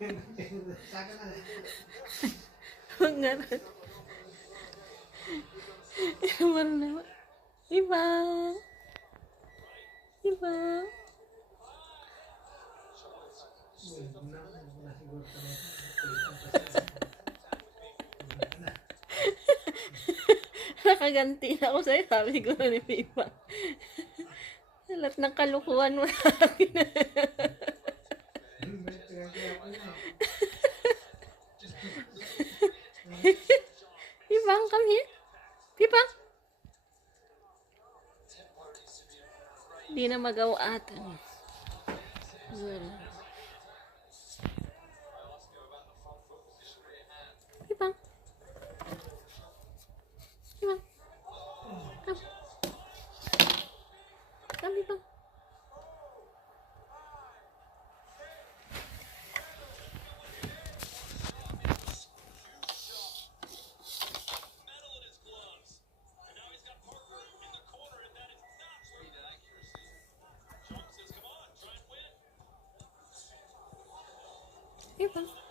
Huwag nga na. Naman naman. Ibang. Ibang. Nakaganti na ako sa'yo. Sabi ko na ni Pipa. Lahat ng kalukuhan mo sa akin. Pipang, come here. Pipang. Hindi na magawa ata. Pipang. Pipang. Come. Come, Pipang. Pipang.